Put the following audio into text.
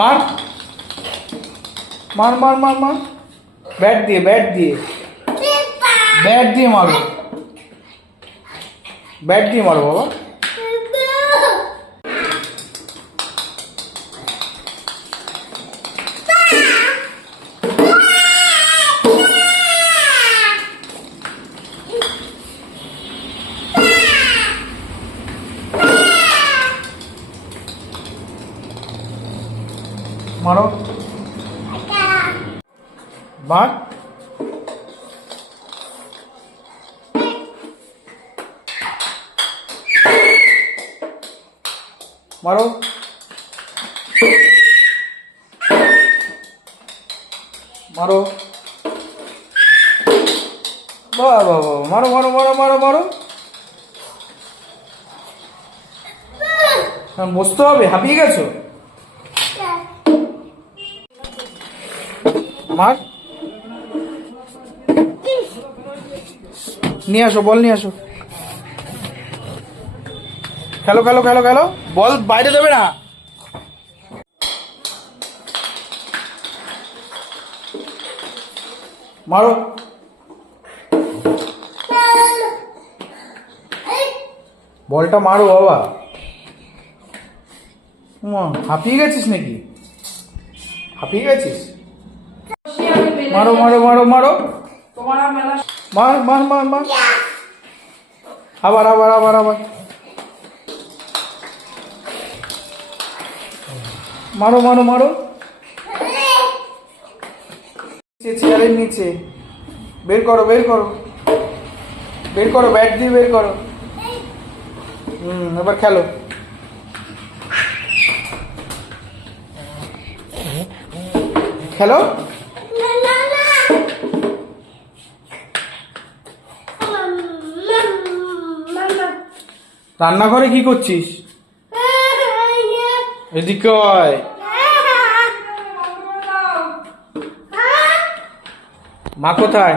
মার মার মার মার মার ব্যাট দিয়ে ব্যাট দিয়ে ব্যাট দিয়ে মারো, ব্যাট দিয়ে মারো বাবা। মারো মার মারো মারো বাহ বাহ বাহ, মারো মারো মারো মারো মারো। বসতে হবে, হাঁপিয়ে গেছো। মার নিয়ে আসো, বল নিয়ে আসো। খেলো খেলো খেলো খেলো, বল বাইরে দেবে না। মারো বলটা মারো বাবা। হাঁপিয়ে গেছিস নাকি? হাঁপিয়ে গেছিস? মারো মারো মারো মারো, মার মার মার মার, আবার আবার আবার আবার মারো মারো মারো। চেয়ারের নিচে বের করো বের করো বের করো, ব্যাট দিয়ে বের করো। এবার খেলো। খেলো। রান্নাঘরে কি করছিস? এদিকে আয়। মা কোথায়?